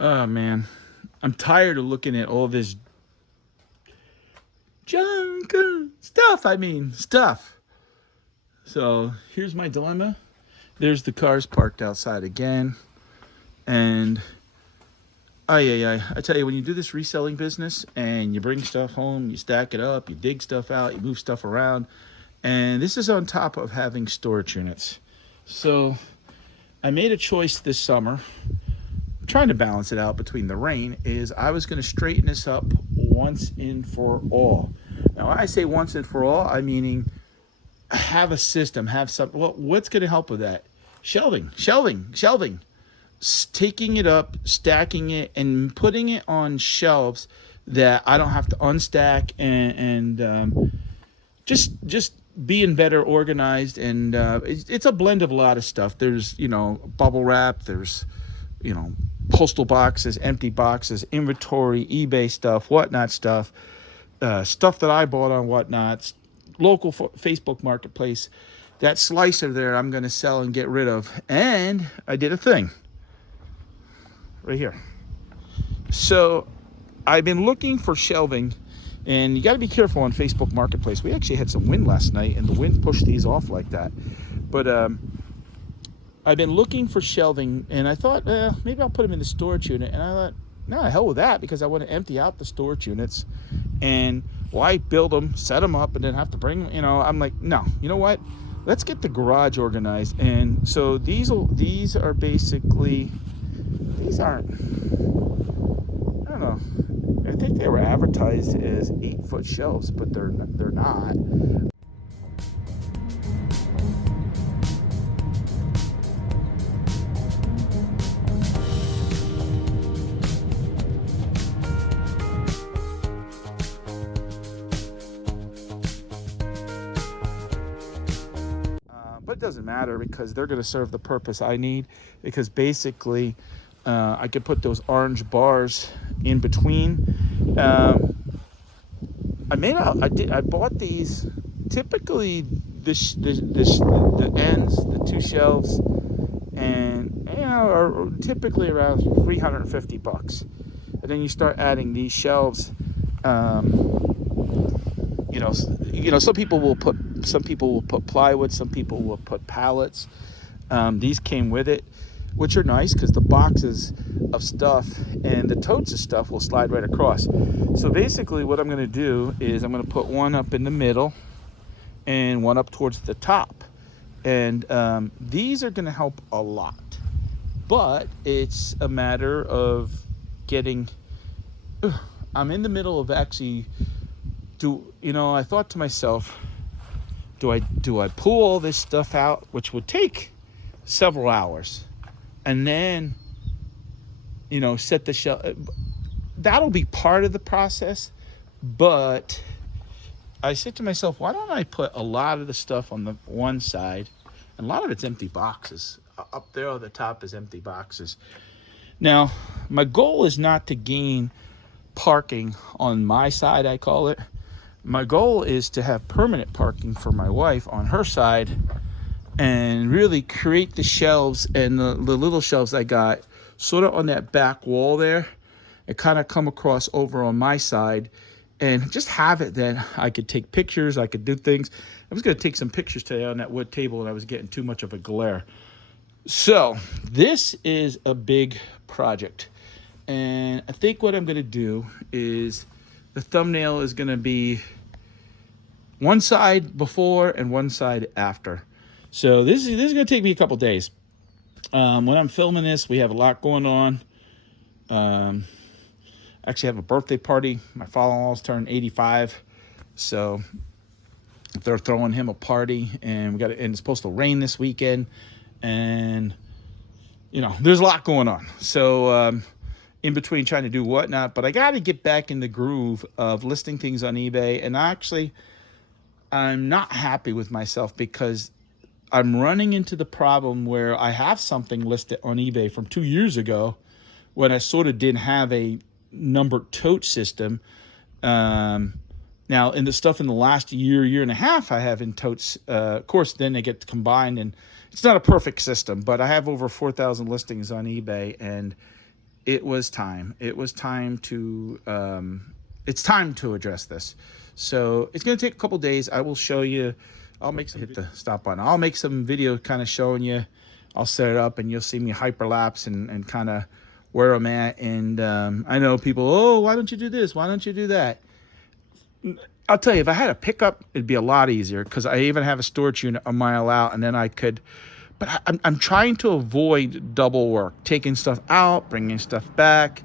Oh man, I'm tired of looking at all this junk stuff. I mean, stuff. So here's my dilemma. There's the cars parked outside again. And I tell you, when you do this reselling business and you bring stuff home, you stack it up, you dig stuff out, you move stuff around. And this is on top of having storage units. So I made a choice this summer, trying to balance it out between the rain, is I was going to straighten this up once and for all. Now, when I say once and for all, I'm meaning have a system, have some. Well, what's going to help with that? Shelving. Taking it up, stacking it, and putting it on shelves that I don't have to unstack, and just being better organized. And it's a blend of a lot of stuff. There's bubble wrap. There's postal boxes, empty boxes, inventory, eBay stuff, whatnot stuff, stuff that I bought on whatnots, local Facebook marketplace. That slicer there I'm going to sell and get rid of. And I did a thing right here. So I've been looking for shelving, and you got to be careful on Facebook marketplace. We actually had some wind last night, and the wind pushed these off like that. But I've been looking for shelving, and I thought, maybe I'll put them in the storage unit. And I thought, no, hell with that, because I want to empty out the storage units. And why build them, set them up, and then have to bring them? I'm like, no, you know what? Let's get the garage organized. And so these are basically, these aren't, I don't know. I think they were advertised as 8-foot shelves, but they're not. But it doesn't matter, because they're going to serve the purpose I need. Because basically, I could put those orange bars in between. I bought these. Typically, the ends, the two shelves, and are typically around $350. And then you start adding these shelves. Some people will put plywood, some people will put pallets. These came with it, which are nice because the boxes of stuff and the totes of stuff will slide right across. So basically what I'm going to do is I'm going to put one up in the middle and one up towards the top. And these are going to help a lot. But it's a matter of getting... I'm in the middle of actually... I thought to myself, do I pull all this stuff out, which would take several hours, and then set the shelf? That'll be part of the process. But I said to myself, why don't I put a lot of the stuff on the one side, and a lot of it's empty boxes. Up there on the top is empty boxes. Now, my goal is not to gain parking on my side, I call it. My goal is to have permanent parking for my wife on her side, and really create the shelves and the little shelves I got sort of on that back wall there, and kind of come across over on my side, and just have it that I could take pictures, I could do things. I was going to take some pictures today on that wood table, and I was getting too much of a glare. So this is a big project, and I think what I'm going to do is the thumbnail is going to be one side before and one side after. So this is going to take me a couple days. When I'm filming this, we have a lot going on. Actually have a birthday party. My father-in-law's turned 85, so they're throwing him a party, and and it's supposed to rain this weekend, and there's a lot going on. So in between trying to do whatnot, but I got to get back in the groove of listing things on eBay. And actually, I'm not happy with myself, because I'm running into the problem where I have something listed on eBay from 2 years ago, when I sort of didn't have a numbered tote system. Now, in the stuff in the last year and a half, I have in totes. Of course, then they get combined, and it's not a perfect system, but I have over 4,000 listings on eBay, and it was time. It was time to, it's time to address this. So it's going to take a couple days. I will show you. I'll make some, hit the stop button. I'll make some video kind of showing you. I'll set it up and you'll see me hyperlapse and kind of where I'm at. And I know people, oh, why don't you do this? Why don't you do that? I'll tell you, if I had a pickup, it'd be a lot easier because I even have a storage unit a mile out, and then I could. But I'm trying to avoid double work, taking stuff out, bringing stuff back.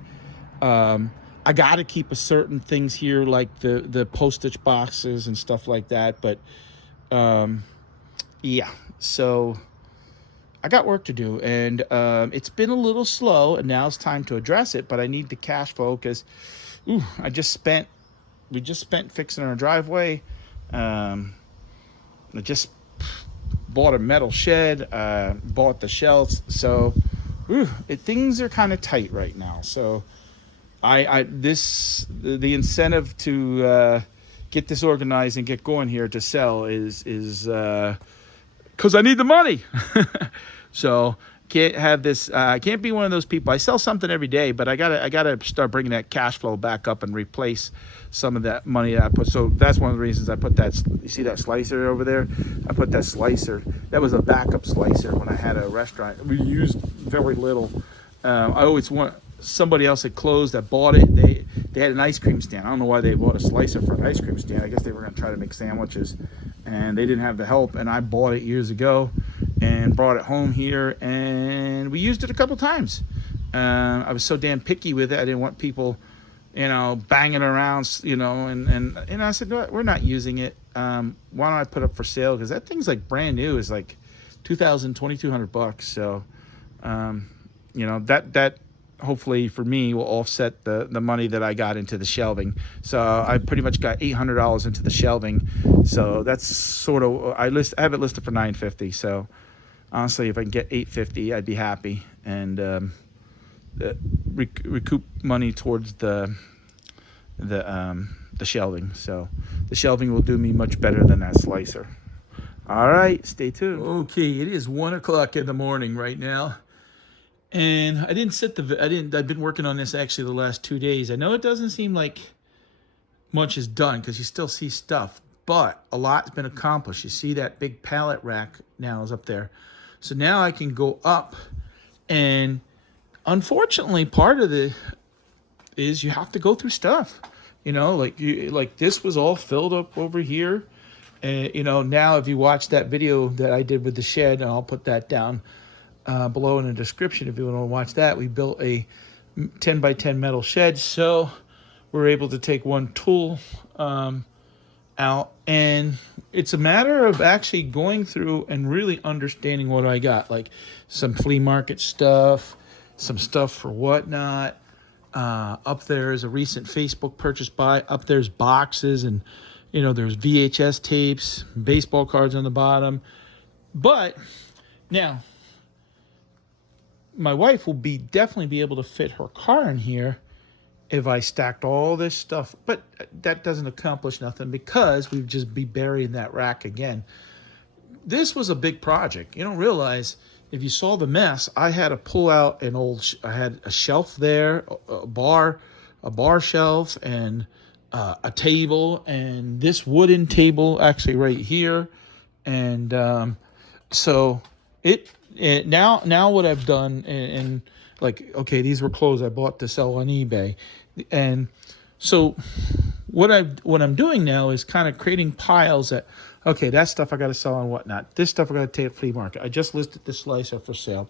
I got to keep a certain things here, like the postage boxes and stuff like that. But yeah, so I got work to do, and it's been a little slow, and now it's time to address it. But I need the cash flow because we just spent fixing our driveway. I just bought a metal shed, bought the shelves. So things are kind of tight right now. So the incentive to get this organized and get going here to sell is because I need the money. So can't have this. I can't be one of those people. I sell something every day, but I gotta start bringing that cash flow back up and replace some of that money that I put. So that's one of the reasons I put that. You see that slicer over there? I put that slicer. That was a backup slicer when I had a restaurant. We used very little. I always want somebody else had closed that bought it. They had an ice cream stand. I don't know why they bought a slicer for an ice cream stand. I guess they were going to try to make sandwiches, and they didn't have the help. And I bought it years ago and brought it home here, and we used it a couple times. I was so damn picky with it. I didn't want people, banging around, and I said, no, we're not using it. Why don't I put up for sale? Because that thing's like brand new. It's like $2,200. So, that hopefully for me will offset the money that I got into the shelving. So I pretty much got $800 into the shelving. So that's sort of, I have it listed for $950. So honestly, if I can get $850, I'd be happy, and recoup money towards the shelving. So the shelving will do me much better than that slicer. All right, stay tuned. Okay, it is 1 o'clock in the morning right now. And I've been working on this actually the last 2 days. I know it doesn't seem like much is done because you still see stuff, but a lot's been accomplished. You see that big pallet rack now is up there. So now I can go up, and unfortunately part of it is you have to go through stuff. Like this was all filled up over here. And, now if you watch that video that I did with the shed, and I'll put that down below in the description if you want to watch that. We built a 10 by 10 metal shed, so we're able to take one tool out, and it's a matter of actually going through and really understanding what I got, like some flea market stuff, some stuff for whatnot. Up there is a recent Facebook purchase buy. Up there's boxes, and there's VHS tapes, baseball cards on the bottom. But now my wife will definitely be able to fit her car in here if I stacked all this stuff. But that doesn't accomplish nothing because we'd just be burying that rack again. This was a big project. You don't realize, if you saw the mess, I had to pull out I had a shelf there, a bar shelf, and a table, and this wooden table actually right here. And so now what I've done, and like, okay, these were clothes I bought to sell on eBay. And so what I'm doing now is kind of creating piles that, okay, that stuff I got to sell and whatnot. This stuff I got to take at flea market. I just listed this slicer for sale.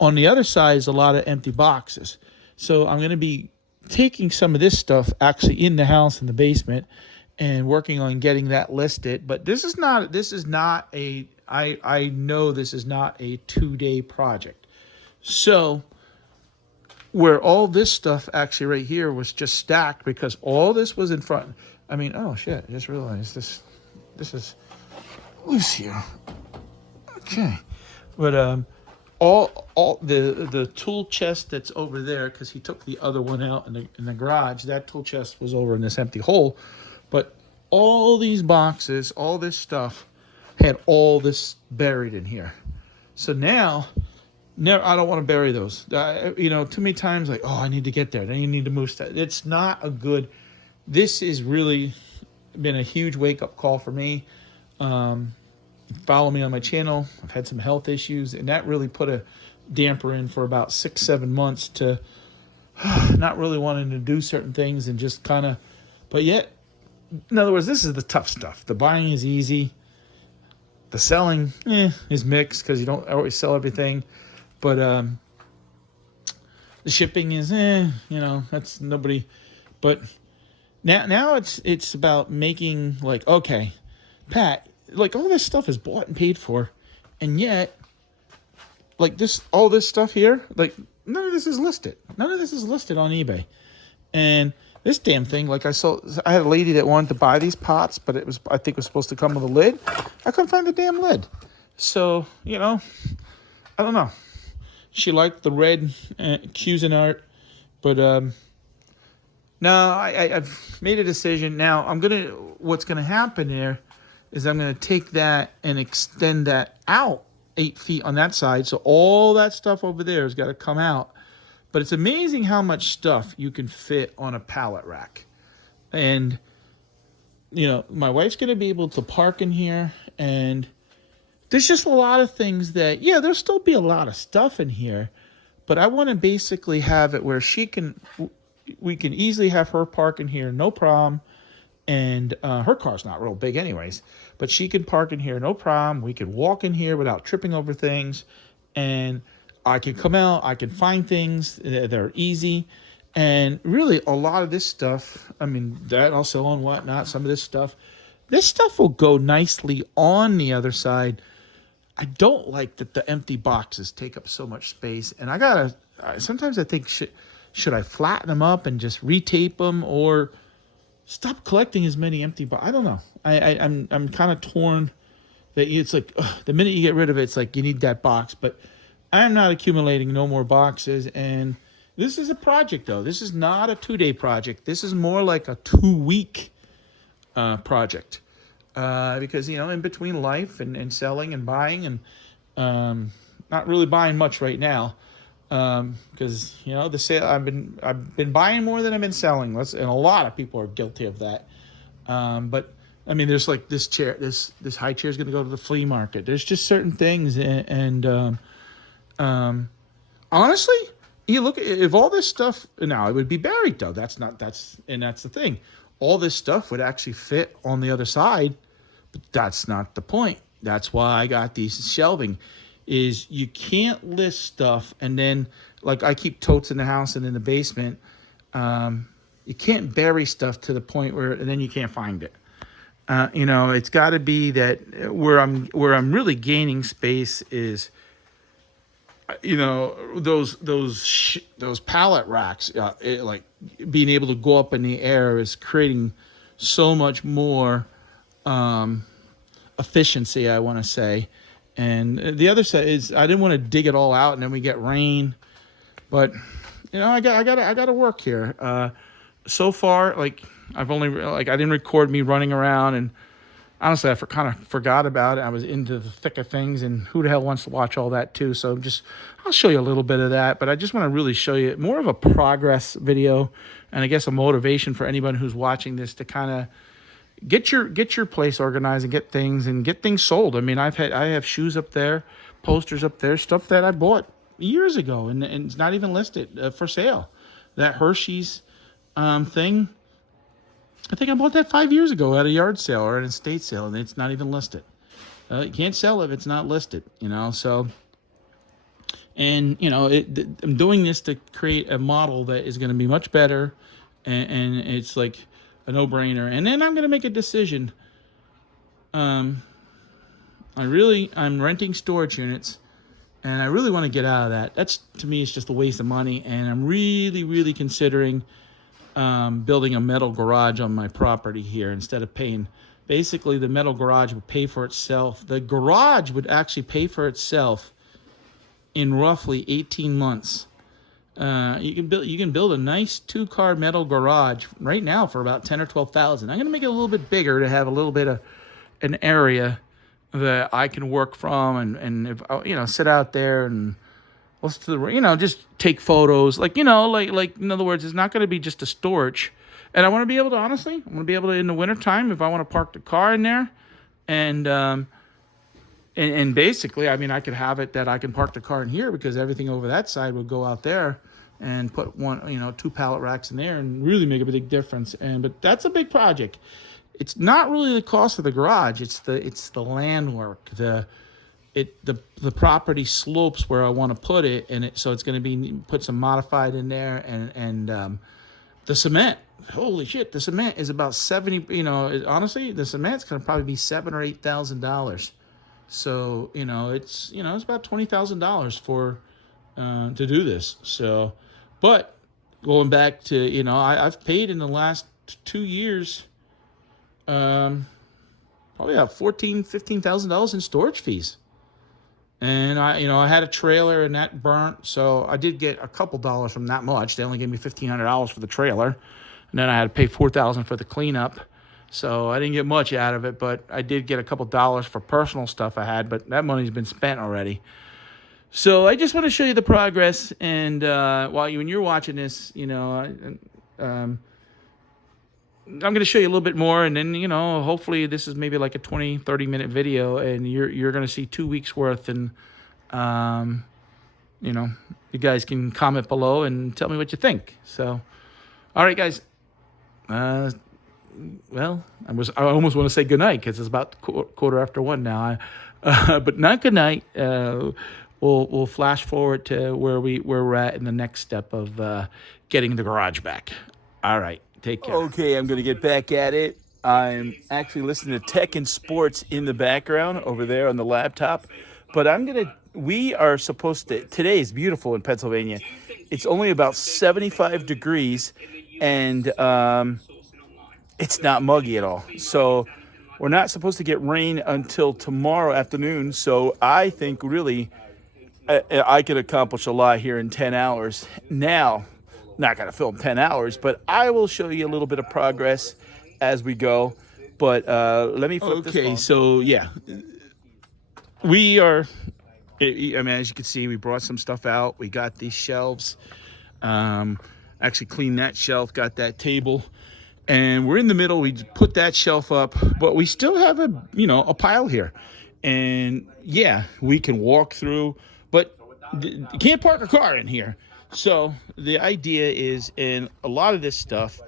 On the other side is a lot of empty boxes. So I'm going to be taking some of this stuff actually in the house in the basement and working on getting that listed. But I know this is not a 2-day project. So where all this stuff actually right here was just stacked because all this was in front. I mean, oh shit, I just realized this is loose here. Okay. But all the tool chest that's over there, because he took the other one out in the garage, that tool chest was over in this empty hole. But all these boxes, all this stuff had all this buried in here. So now Never, I don't want to bury those. Too many times like, oh, I need to get there. Then you need to move stuff. It's not a good. This has really been a huge wake up call for me. Follow me on my channel. I've had some health issues, and that really put a damper in for about 6-7 months to not really wanting to do certain things and just kind of. But yet, in other words, this is the tough stuff. The buying is easy. The selling is mixed because you don't always sell everything. But the shipping is, that's nobody. But now it's about making like, okay, Pat, like all this stuff is bought and paid for, and yet, like all this stuff here, like none of this is listed. None of this is listed on eBay, and this damn thing, like I had a lady that wanted to buy these pots, but I think it was supposed to come with a lid. I couldn't find the damn lid. So, I don't know. She liked the red Cuisinart, but no, I've made a decision. Now, what's going to happen there is I'm going to take that and extend that out 8 feet on that side. So all that stuff over there has got to come out. But it's amazing how much stuff you can fit on a pallet rack. And, my wife's going to be able to park in here. And there's just a lot of things that, there'll still be a lot of stuff in here. But I want to basically have it where we can easily have her park in here, no problem. And her car's not real big anyways. But she can park in here, no problem. We can walk in here without tripping over things. And I can come out, I can find things that are easy. And really, a lot of this stuff, that I'll sell and whatnot, some of this stuff will go nicely on the other side. I don't like that the empty boxes take up so much space. And sometimes I think, should I flatten them up and just retape them, or stop collecting as many empty boxes? I don't know. I'm kind of torn that it's like, the minute you get rid of it, it's like you need that box. But I'm not accumulating no more boxes. And this is a project, though. This is not a 2-day project. This is more like a 2-week project. Because, in between life and selling and buying and not really buying much right now. Because, the sale, I've been buying more than I've been selling. And a lot of people are guilty of that. But there's like this chair, this high chair is going to go to the flea market. There's just certain things. And honestly, you look at, if all this stuff, now it would be buried though. That's the thing. All this stuff would actually fit on the other side, but that's not the point. That's why I got these shelving, is you can't list stuff. And then like I keep totes in the house and in the basement. You can't bury stuff to the point where, and then you can't find it. It's got to be that where I'm really gaining space is, those pallet racks, like being able to go up in the air is creating so much more efficiency, I want to say. And the other side is I didn't want to dig it all out and then we get rain, but I got to work here. So far, like I didn't record me running around, and honestly, I kind of forgot about it. I was into the thick of things, and who the hell wants to watch all that too? So I'll show you a little bit of that, but I just want to really show you more of a progress video, and I guess a motivation for anybody who's watching this to kind of get your place organized and get things sold. I have shoes up there, posters up there, stuff that I bought years ago, and it's not even listed for sale. That Hershey's thing, I think I bought that 5 years ago at a yard sale or an estate sale, and it's not even listed. You can't sell it if it's not listed, so, and, I'm doing this to create a model that is going to be much better, and it's like a no-brainer. And then I'm going to make a decision. I'm renting storage units, and I really want to get out of that. That's, to me, it's just a waste of money, and I'm really, really considering building a metal garage on my property here instead of paying. Basically, the metal garage would pay for itself. The garage would actually pay for itself in roughly 18 months. You can build a nice 2-car metal garage right now for about 10 or 12,000. I'm going to make it a little bit bigger to have a little bit of an area that I can work from and if sit out there and let's to the, you know, just take photos, like, you know, like in other words, it's not going to be just a storage. And I want to be able to, honestly, I want to be able to, in the wintertime, if I want to park the car in there, and and basically, I mean, I could have it that I can park the car in here, because everything over that side would go out there, and put one, you know, 2 pallet racks in there, and really make a big difference. And but that's a big project. It's not really the cost of the garage. It's the land work. The property slopes where I want to put it, and so it's going to be put some modified in there, and the cement. Holy shit, the cement is about 70. You know, honestly, the cement's going to probably be $7,000 or $8,000. So it's about $20,000 for to do this. So, but going back to I've paid in the last 2 years, probably about $14,000-$15,000 in storage fees. And I had a trailer and that burnt, so I did get a couple dollars from that much. They only gave me $1,500 for the trailer, and then I had to pay $4,000 for the cleanup. So I didn't get much out of it, but I did get a couple dollars for personal stuff I had. But that money's been spent already. So I just want to show you the progress, and when you're watching this, I'm going to show you a little bit more, and then, hopefully this is maybe like a 20-30 minute video, and you're going to see 2 weeks worth. And, you guys can comment below and tell me what you think. So, all right, guys. Well, I almost want to say goodnight, because it's about 1:15 now. But not goodnight. We'll flash forward to where we're at in the next step of getting the garage back. All right. Take care. Okay, I'm going to get back at it. I'm actually listening to tech and sports in the background over there on the laptop. But we are supposed to, today is beautiful in Pennsylvania. It's only about 75 degrees, and it's not muggy at all. So we're not supposed to get rain until tomorrow afternoon. So I think really I could accomplish a lot here in 10 hours. Now, not going to film 10 hours, but I will show you a little bit of progress as we go. But let me flip this phone. Okay, so yeah, we are, as you can see, we brought some stuff out. We got these shelves, actually cleaned that shelf, got that table, and we're in the middle. We put that shelf up, but we still have a pile here. And yeah, we can walk through, but you can't park a car in here. So the idea is, in a lot of this stuff,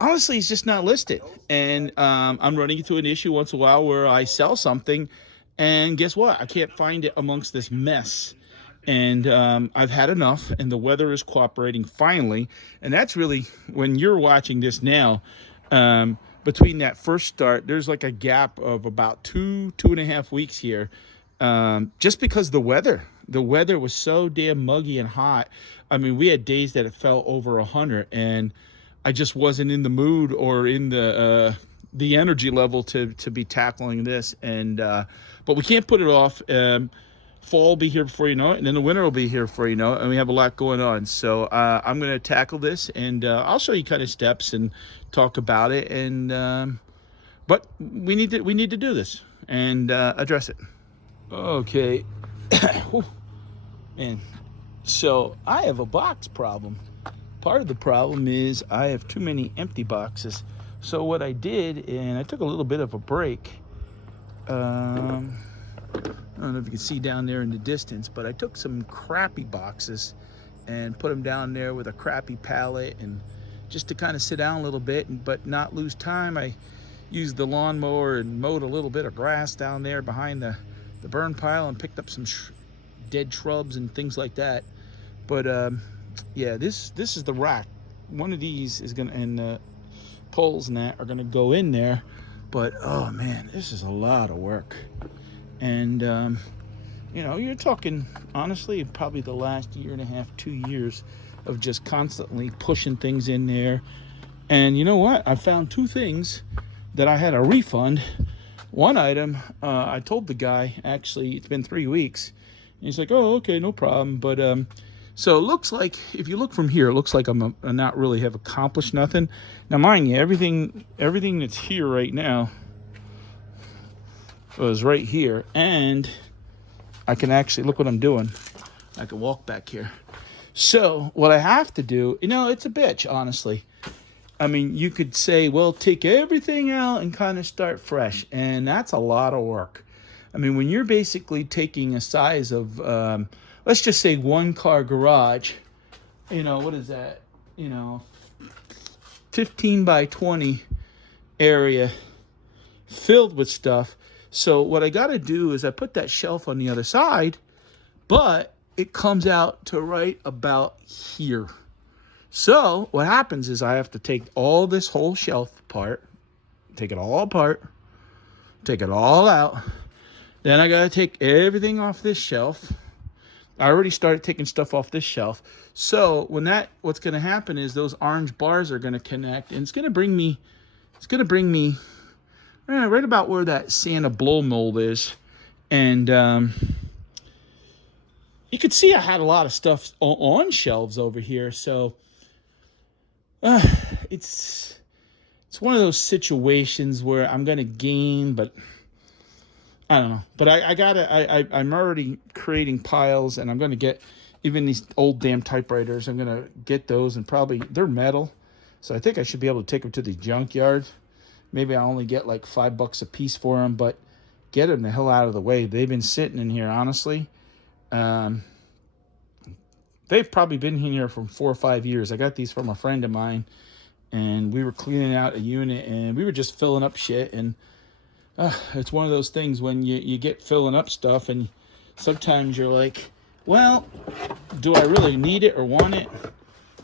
honestly, it's just not listed. And I'm running into an issue once in a while where I sell something, and guess what? I can't find it amongst this mess. And I've had enough, and the weather is cooperating finally. And that's really, when you're watching this now, between that first start, there's like a gap of about 2.5 weeks here, just because the weather was so damn muggy and hot. I mean, we had days that it fell over 100, and I just wasn't in the mood or in the energy level to be tackling this. And but we can't put it off. Fall will be here before you know it, and then the winter will be here before you know it, and we have a lot going on. So I'm going to tackle this, and I'll show you kind of steps and talk about it. And but we need to do this and address it. Okay. Man, so I have a box problem. Part of the problem is I have too many empty boxes. So what I did, and I took a little bit of a break. I don't know if you can see down there in the distance, but I took some crappy boxes and put them down there with a crappy pallet, and just to kind of sit down a little bit, but not lose time. I used the lawnmower and mowed a little bit of grass down there behind the burn pile, and picked up some dead shrubs and things like that. But yeah, this is the rack. One of these is gonna, and the poles and that are gonna go in there. But oh man, this is a lot of work. And you're talking, honestly, probably the last 1.5, 2 years of just constantly pushing things in there. And you know what? I found 2 things that I had a refund. One item, I told the guy, actually, it's been 3 weeks. And he's like, oh, okay, no problem. But so it looks like, if you look from here, it looks like I'm not really have accomplished nothing. Now, mind you, everything that's here right now was right here. And I can actually, look what I'm doing. I can walk back here. So what I have to do, it's a bitch, honestly. I mean, you could say, well, take everything out and kind of start fresh. And that's a lot of work. I mean, when you're basically taking a size of, let's just say 1-car garage, what is that? 15 by 20 area filled with stuff. So what I got to do is I put that shelf on the other side, but it comes out to right about here. So what happens is I have to take all this whole shelf apart, take it all apart, take it all out. Then I got to take everything off this shelf. I already started taking stuff off this shelf. So what's going to happen is those orange bars are going to connect, and it's going to bring me right about where that Santa blow mold is. And you could see I had a lot of stuff on shelves over here. So it's one of those situations where I'm going to gain, but I don't know. But I'm already creating piles, and I'm going to get even these old damn typewriters. I'm going to get those, and probably they're metal. So I think I should be able to take them to the junkyard. Maybe I only get like $5 a piece for them, but get them the hell out of the way. They've been sitting in here, honestly. They've probably been in here for 4 or 5 years. I got these from a friend of mine, and we were cleaning out a unit, and we were just filling up shit. And it's one of those things when you get filling up stuff, and sometimes you're like, well, do I really need it or want it?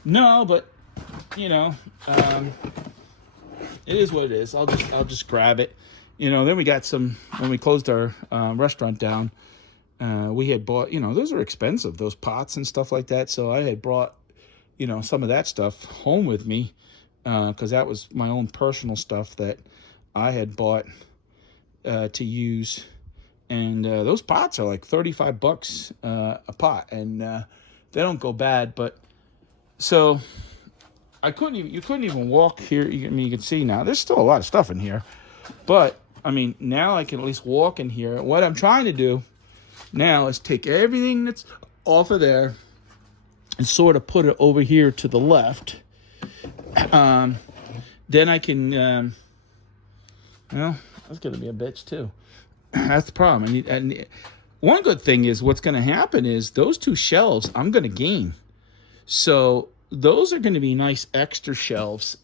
No, but it is what it is. I'll just grab it. Then we got when we closed our restaurant down, we had bought, those are expensive, those pots and stuff like that. So I had brought, some of that stuff home with me, because that was my own personal stuff that I had bought to use. And those pots are like $35 a pot, and they don't go bad. But so you couldn't even walk here. You can see now there's still a lot of stuff in here, but I mean, now I can at least walk in here. What I'm trying to do now is take everything that's off of there and sort of put it over here to the left. Then I can, that's going to be a bitch too. That's the problem. And one good thing is what's going to happen is those 2 shelves I'm going to gain. So those are going to be nice extra shelves.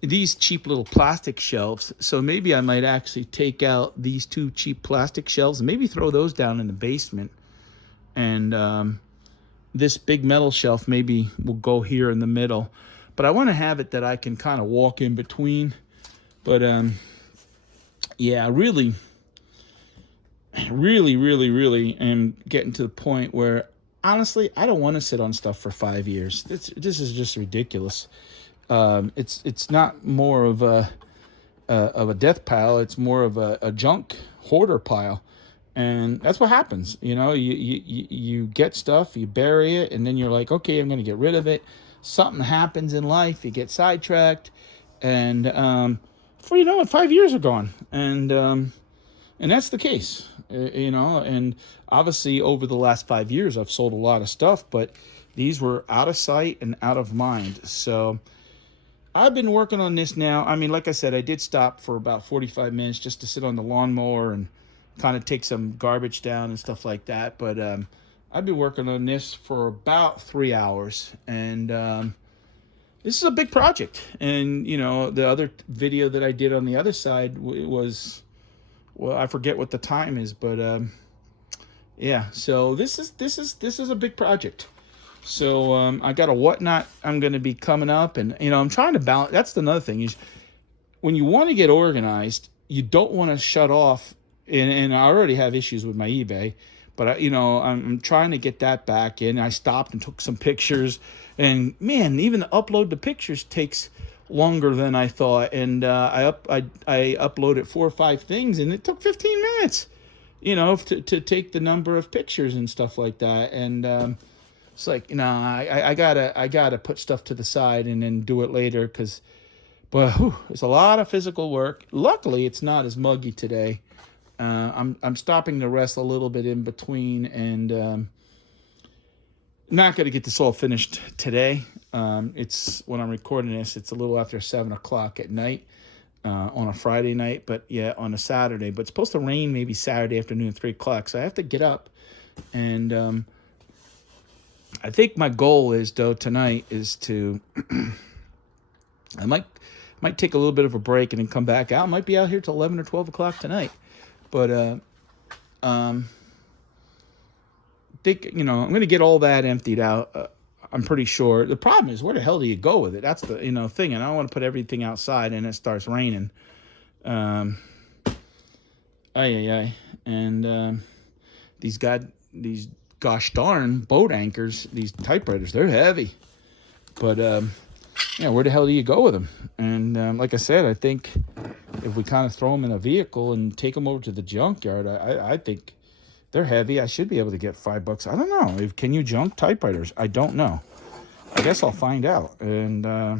These cheap little plastic shelves. So maybe I might actually take out these 2 cheap plastic shelves and maybe throw those down in the basement. And this big metal shelf maybe will go here in the middle. But I want to have it that I can kind of walk in between. But yeah, really am getting to the point where, honestly, I don't want to sit on stuff for 5 years. This is just ridiculous. It's not more of a death pile. It's more of a junk hoarder pile, and that's what happens. You get stuff, you bury it, and then you're like, okay, I'm going to get rid of it. Something happens in life, you get sidetracked, and before you know it, 5 years are gone, and that's the case. And obviously over the last 5 years, I've sold a lot of stuff, but these were out of sight and out of mind. So I've been working on this now. I mean, like I said, I did stop for about 45 minutes just to sit on the lawnmower and kind of take some garbage down and stuff like that. But I've been working on this for about 3 hours, and this is a big project. And, the other video that I did on the other side was, well, I forget what the time is, but yeah. So this is a big project. So I got a whatnot I'm going to be coming up, and I'm trying to balance. That's another thing is when you want to get organized, you don't want to shut off. And I already have issues with my eBay, but I'm trying to get that back in. I stopped and took some pictures, and man, even to upload the pictures takes longer than I thought. And I uploaded 4 or 5 things, and it took 15 minutes, to take the number of pictures and stuff like that. And it's like, I gotta put stuff to the side and then do it later, but it's a lot of physical work. Luckily, it's not as muggy today. I'm stopping to rest a little bit in between, and not going to get this all finished today. It's when I'm recording this, it's a little after 7 o'clock at night on a Friday night, but yeah, on a Saturday. But it's supposed to rain maybe Saturday afternoon, 3 o'clock. So I have to get up, and I think my goal is though tonight is to I might take a little bit of a break and then come back out. I might be out here till 11 or 12 o'clock tonight, but think I'm going to get all that emptied out. I'm pretty sure. The problem is, where the hell do you go with it? That's the thing, and I don't want to put everything outside and it starts raining. And these gosh darn boat anchors, these typewriters, they're heavy. But where the hell do you go with them? And like I said, I think if we kind of throw them in a vehicle and take them over to the junkyard, I think they're heavy. I should be able to get $5. I don't know. Can you junk typewriters? I don't know. I guess I'll find out. And I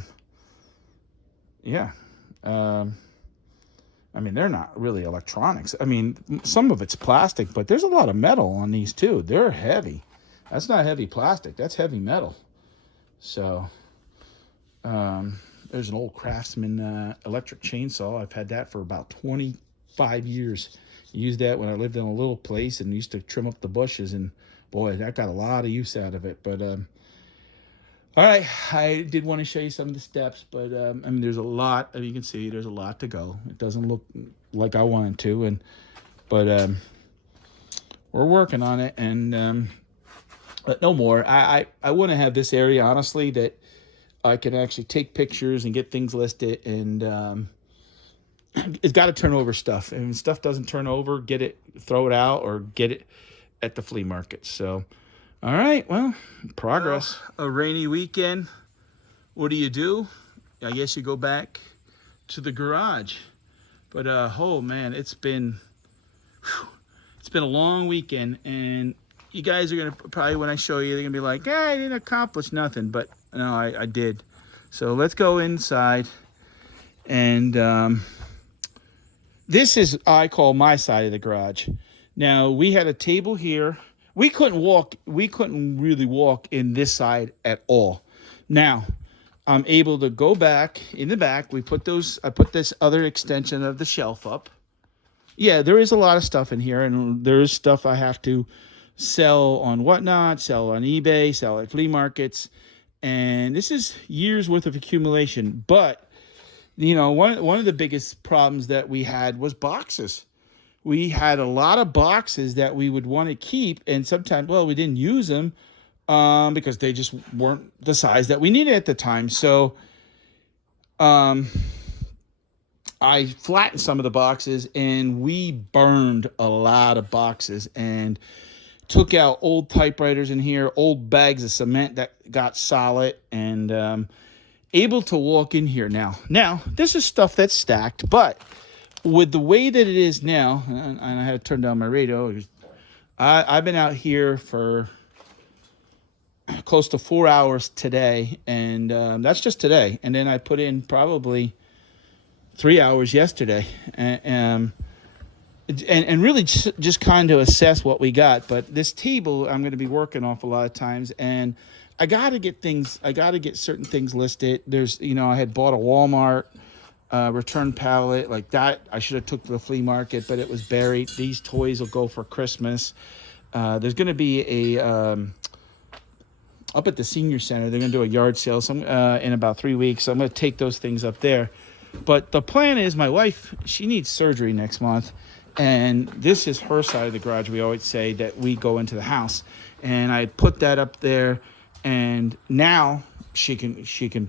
mean, they're not really electronics. I mean, some of it's plastic, but there's a lot of metal on these too. They're heavy. That's not heavy plastic. That's heavy metal. So there's an old Craftsman electric chainsaw. I've had that for about 25 years. Used that when I lived in a little place and used to trim up the bushes, and boy, that got a lot of use out of it. But all right, I did want to show you some of the steps, but I mean, there's a lot. You can see there's a lot to go. It doesn't look like I wanted to, but we're working on it, and but no more. I want to have this area, honestly, that I can actually take pictures and get things listed, and it's got to turn over stuff. And if stuff doesn't turn over, throw it out, or get it at the flea market. So, all right, well, progress. Well, a rainy weekend. What do? I guess you go back to the garage. But oh man, it's been a long weekend, and you guys are gonna probably, when I show you, they're gonna be like, I didn't accomplish nothing. But no, I did. So let's go inside, and this is, I call my side of the garage. Now, we had a table here. We couldn't really walk in this side at all. Now, I'm able to go back in the back. I put this other extension of the shelf up. Yeah, there is a lot of stuff in here, and there is stuff I have to sell on Whatnot, sell on eBay, sell at flea markets. And this is years worth of accumulation. But one of the biggest problems that we had was boxes. We had a lot of boxes that we would want to keep, and sometimes, we didn't use them because they just weren't the size that we needed at the time. So I flattened some of the boxes, and we burned a lot of boxes and took out old typewriters in here, old bags of cement that got solid, and able to walk in here now. Now, this is stuff that's stacked, but with the way that it is now, and I had to turn down my radio. I've been out here for close to 4 hours today, and that's just today. And then I put in probably 3 hours yesterday, and really just kind of assess what we got. But this table I'm going to be working off a lot of times, and I got to get certain things listed. There's, I had bought a Walmart return pallet like that. I should have took to the flea market, but it was buried. These toys will go for Christmas. There's going to be up at the senior center. They're going to do a yard sale in about 3 weeks. So I'm going to take those things up there. But the plan is, my wife, she needs surgery next month, and this is her side of the garage. We always say that we go into the house, and I put that up there. And now she can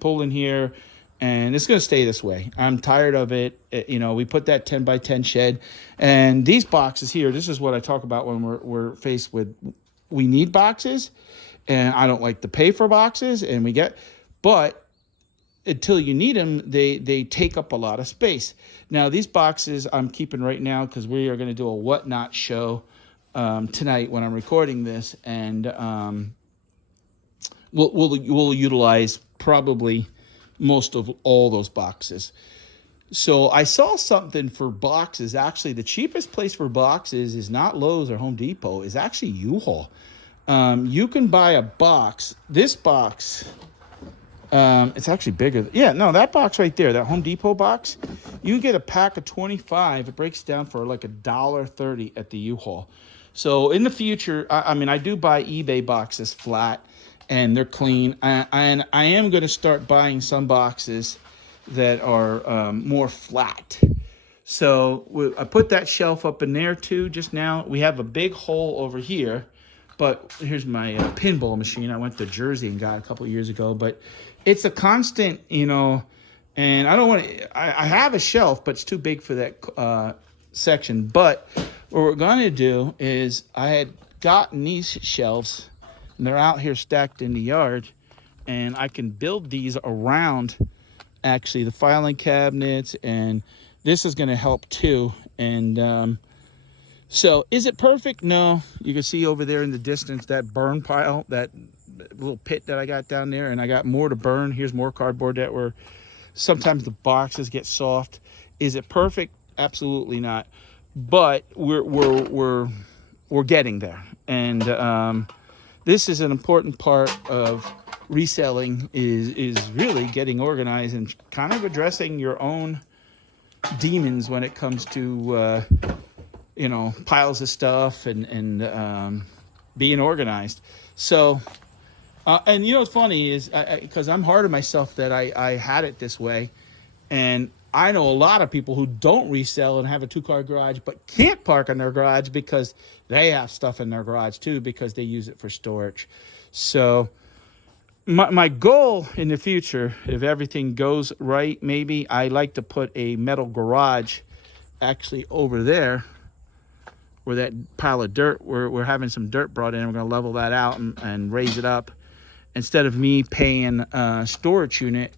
pull in here, and it's going to stay this way. I'm tired of it. We put that 10 by 10 shed, and these boxes here, this is what I talk about when we're faced with, we need boxes, and I don't like to pay for boxes, but until you need them, they take up a lot of space. Now, these boxes I'm keeping right now because we are going to do a Whatnot show tonight when I'm recording this, and we'll utilize probably most of all those boxes. So I saw something for boxes. Actually, the cheapest place for boxes is not Lowe's or Home Depot. Is actually U-Haul. You can buy a box. This box, it's actually bigger. Yeah, no, that box right there, that Home Depot box, you can get a pack of 25. It breaks down for like $1.30 at the U-Haul. So in the future, I mean, I do buy eBay boxes flat, and they're clean. And I am going to start buying some boxes that are more flat. So I put that shelf up in there too just now. We have a big hole over here, but here's my pinball machine. I went to Jersey and got a couple of years ago, but it's a constant, you know, and I don't want to, I have a shelf, but it's too big for that section. But what we're going to do is I had gotten these shelves, and they're out here stacked in the yard, and I can build these around actually the filing cabinets, and this is going to help too. And so is it perfect? No. You can see over there in the distance that burn pile, that little pit that I got down there, and I got more to burn. Here's more cardboard that were, sometimes the boxes get soft. Is it perfect? Absolutely not. But we're getting there. And this is an important part of reselling, is really getting organized and kind of addressing your own demons when it comes to you know, piles of stuff and being organized. So and you know what's funny is, because I'm hard on myself that I had it this way, and I know a lot of people who don't resell and have a 2-car garage but can't park in their garage because they have stuff in their garage too, because they use it for storage. So my goal in the future, if everything goes right, maybe I like to put a metal garage actually over there where that pile of dirt, we're having some dirt brought in. We're going to level that out and raise it up. Instead of me paying a storage unit,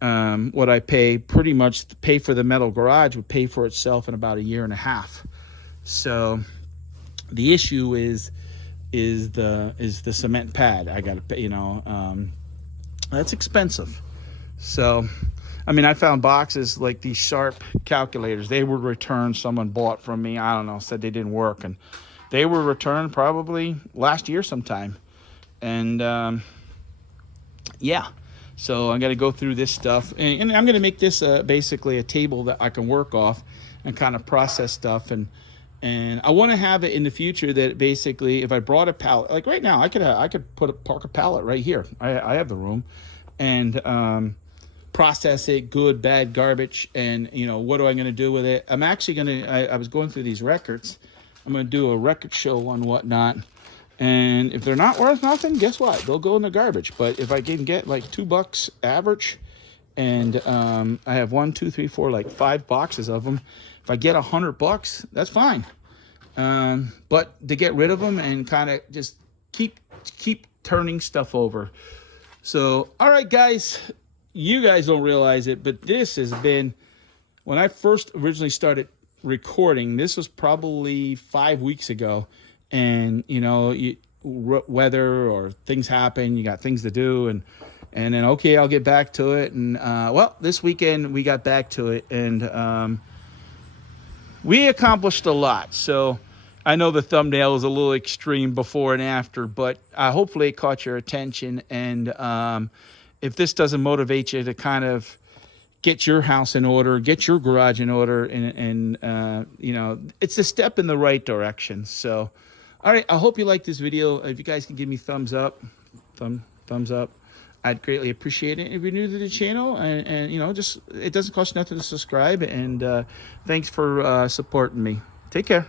what I pay, pretty much pay for the metal garage would pay for itself in about 1.5 years. So the issue is the cement pad. I got to pay, you know, that's expensive. So, I mean, I found boxes like these Sharp calculators. They were returned. Someone bought from me. I don't know, said they didn't work, and they were returned probably last year sometime. And yeah, so I got to go through this stuff, and I'm going to make this basically a table that I can work off and kind of process stuff. And I want to have it in the future that basically, if I brought a pallet, like right now, I could park a pallet right here. I have the room, and process it, good, bad, garbage, and you know, what am I going to do with it? I'm actually going to. I was going through these records. I'm going to do a record show on whatnot, and if they're not worth nothing, guess what? They'll go in the garbage. But if I can get like $2 average, and I have 1, 2, 3, 4, like 5 boxes of them. If I get $100, that's fine. But to get rid of them and kind of just keep turning stuff over. So, all right, guys, you guys don't realize it, but this has been, when I first originally started recording, this was probably 5 weeks ago. And, you know, weather or things happen, you got things to do, and then, okay, I'll get back to it. And, well, this weekend we got back to it, and we accomplished a lot. So I know the thumbnail is a little extreme before and after, but hopefully it caught your attention. And if this doesn't motivate you to kind of get your house in order, get your garage in order, and you know, it's a step in the right direction. So, all right, I hope you like this video. If you guys can give me thumbs up, thumbs up, I'd greatly appreciate it. If you're new to the channel, and you know, just, it doesn't cost nothing to subscribe. And thanks for supporting me. Take care.